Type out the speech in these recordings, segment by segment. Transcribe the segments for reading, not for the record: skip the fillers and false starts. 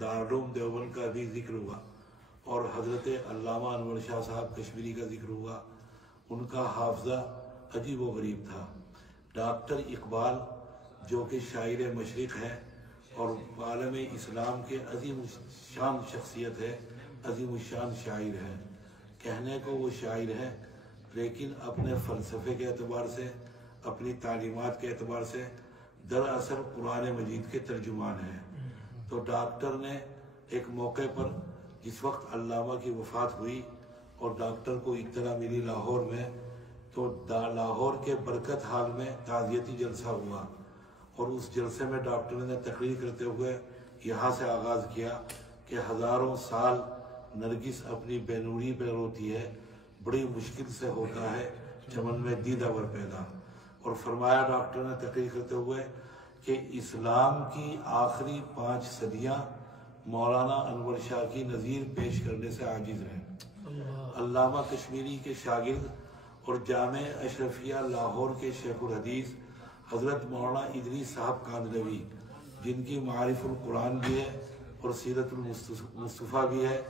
دارالعلوم دیوبند کا بھی ذکر ہوا اور حضرت علامہ انور شاہ صاحب کشمیری کا ذکر ہوا. ان کا حافظہ عجیب و غریب تھا. ڈاکٹر اقبال جو کہ شاعر مشرق ہے اور عالم اسلام کے عظیم شان شخصیت ہے، عظیم الشان شاعر ہے. کہنے کو وہ شاعر ہے لیکن اپنے فلسفے کے اعتبار سے، اپنی تعلیمات کے اعتبار سے دراصل قرآن مجید کے ترجمان ہیں. تو ڈاکٹر نے ایک موقع پر جس وقت علامہ کی وفات ہوئی اور ڈاکٹر کو اطلاع ملی لاہور میں، تو لاہور کے برکت ہال میں تعزیتی جلسہ ہوا اور اس جلسے میں ڈاکٹر نے تقریر کرتے ہوئے یہاں سے آغاز کیا کہ ہزاروں سال نرگس اپنی بے نوری پہ روتی ہے، بڑی مشکل سے ہوتا ہے چمن میں دیدہ ور پیدا. اور فرمایا ڈاکٹر نے تقریر کرتے ہوئے کہ اسلام کی آخری 5 صدیاں مولانا انور شاہ کی نظیر پیش کرنے سے عاجز رہیں. علامہ کشمیری کے شاگرد اور جامع اشرفیہ لاہور کے شیخ الحدیث حضرت مولانا ادریس صاحب کاندھلوی، جن کی معارف القرآن بھی ہے اور سیرت المصطفیٰ بھی ہے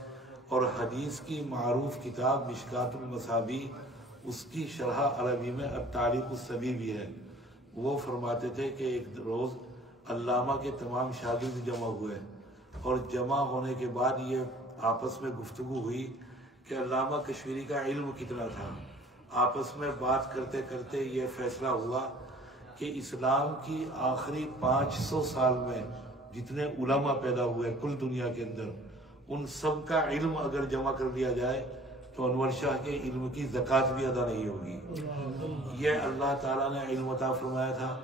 اور حدیث کی معروف کتاب مشکات المصابیح اس کی شرح عربی میں التعلیق الصبیح بھی ہے. وہ فرماتے تھے کہ ایک روز علامہ کے تمام شاگرد جمع ہوئے اور جمع ہونے کے بعد یہ آپس میں گفتگو ہوئی کہ علامہ کشمیری کا علم کتنا تھا. آپس میں بات کرتے کرتے یہ فیصلہ ہوا کہ اسلام کی آخری 500 سال میں جتنے علماء پیدا ہوئے کل دنیا کے اندر، ان سب کا علم اگر جمع کر لیا جائے تو انور شاہ کے علم کی زکوٰۃ بھی ادا نہیں ہوگی. یہ اللہ تعالیٰ نے علم عطا فرمایا تھا.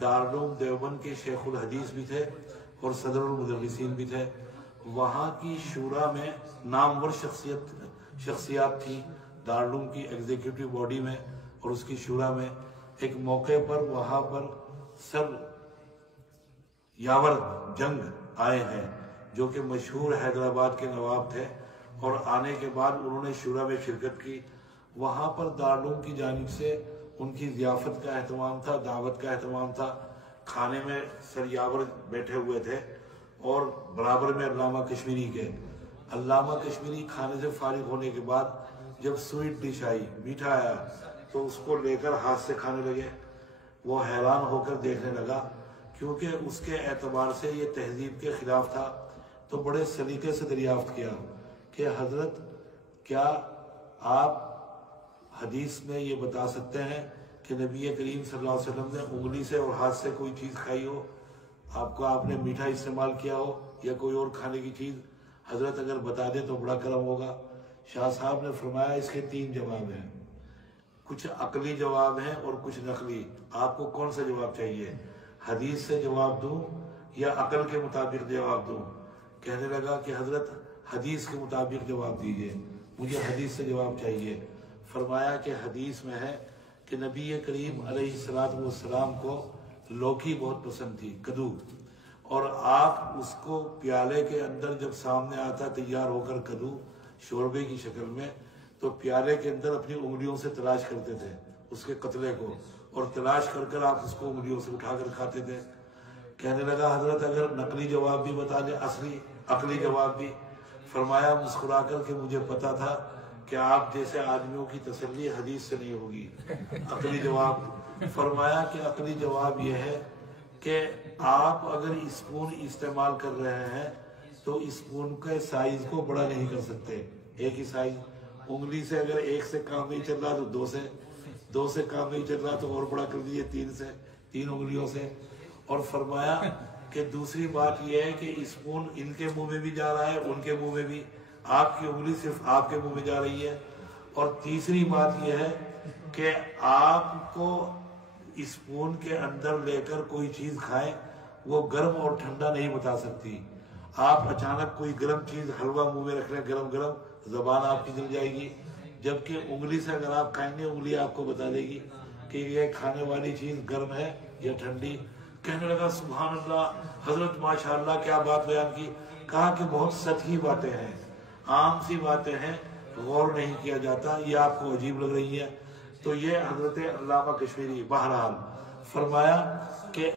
دارالعلوم دیوبند کے شیخ الحدیث بھی تھے اور صدر المدرسین بھی تھے. وہاں کی شورا میں نامور شخصیات تھی دارالعلوم کی ایگزیکٹو باڈی میں اور اس کی شورا میں. ایک موقع پر وہاں پر سر یاور جنگ آئے ہیں جو کہ مشہور حیدرآباد کے نواب تھے اور آنے کے بعد انہوں نے شورا میں شرکت کی. وہاں پر دارالعلوم کی جانب سے ان کی ضیافت کا اہتمام تھا، دعوت کا اہتمام تھا. کھانے میں سر یاور بیٹھے ہوئے تھے اور برابر میں علامہ کشمیری کے. علامہ کشمیری کھانے سے فارغ ہونے کے بعد جب سویٹ ڈش آئی، میٹھا آیا، تو اس کو لے کر ہاتھ سے کھانے لگے. وہ حیران ہو کر دیکھنے لگا کیونکہ اس کے اعتبار سے یہ تہذیب کے خلاف تھا. تو بڑے سلیقے سے دریافت کیا کہ حضرت کیا آپ حدیث میں یہ بتا سکتے ہیں کہ نبی کریم صلی اللہ علیہ وسلم نے انگلی سے اور ہاتھ سے کوئی چیز کھائی ہو؟ آپ نے میٹھا استعمال کیا ہو یا کوئی اور کھانے کی چیز؟ حضرت اگر بتا دیں تو بڑا کرم ہوگا. شاہ صاحب نے فرمایا اس کے 3 جواب ہیں. کچھ عقلی جواب ہیں اور کچھ نقلی. آپ کو کون سا جواب چاہیے؟ حدیث سے جواب دوں یا عقل کے مطابق جواب دوں؟ کہنے لگا کہ حضرت حدیث کے مطابق جواب دیجئے، مجھے حدیث سے جواب چاہیے. فرمایا کہ حدیث میں ہے کہ نبی کریم علیہ السلام کو لوکی بہت پسند تھی، کدو، اور آپ اس کو پیالے کے اندر جب سامنے آتا تیار ہو کر کدو شوربے کی شکل میں، تو پیالے کے اندر اپنی انگلیوں سے تلاش کرتے تھے اس کے قطلے کو اور تلاش کر کر آپ اس کو انگلیوں سے اٹھا کر کھاتے تھے. کہنے لگا حضرت اگر نقلی جواب بھی بتا دیں، اصلی عقلی جواب بھی. فرمایا مسکرا کر کہ مجھے پتا تھا کہ آپ جیسے آدمیوں کی تسلی حدیث سے نہیں ہوگی. عقلی جواب. فرمایا کہ عقلی جواب یہ ہے کہ آپ اگر اسپون استعمال کر رہے ہیں تو اسپون کے سائز کو بڑا نہیں کر سکتے، ایک ہی سائز. انگلی سے اگر 1 سے کام نہیں چل رہا تو 2 سے کام نہیں چل رہا تو اور بڑا کر دیجیے 3 انگلیوں سے. اور فرمایا کہ دوسری بات یہ ہے کہ اسپون ان کے منہ میں بھی جا رہا ہے، ان کے منہ میں بھی، آپ کی انگلی صرف آپ کے منہ میں جا رہی ہے. اور تیسری بات یہ ہے کہ آپ کو اسپون کے اندر لے کر کوئی چیز کھائیں، وہ گرم اور ٹھنڈا نہیں بتا سکتی. آپ اچانک کوئی گرم چیز حلوہ منہ میں رکھ لیں گرم، زبان آپ کی جل جائے گی. جبکہ انگلی سے اگر آپ کھائیں گے انگلی آپ کو بتا دے گی کہ یہ کھانے والی چیز گرم ہے یا ٹھنڈی. کہنے لگا سبحان اللہ حضرت ماشاءاللہ کیا بات بیان کی. کہا کہ بہت سطحی باتیں ہیں، عام سی باتیں ہیں، غور نہیں کیا جاتا، یہ آپ کو عجیب لگ رہی ہے. تو یہ حضرت علامہ کشمیری. بہرحال فرمایا کہ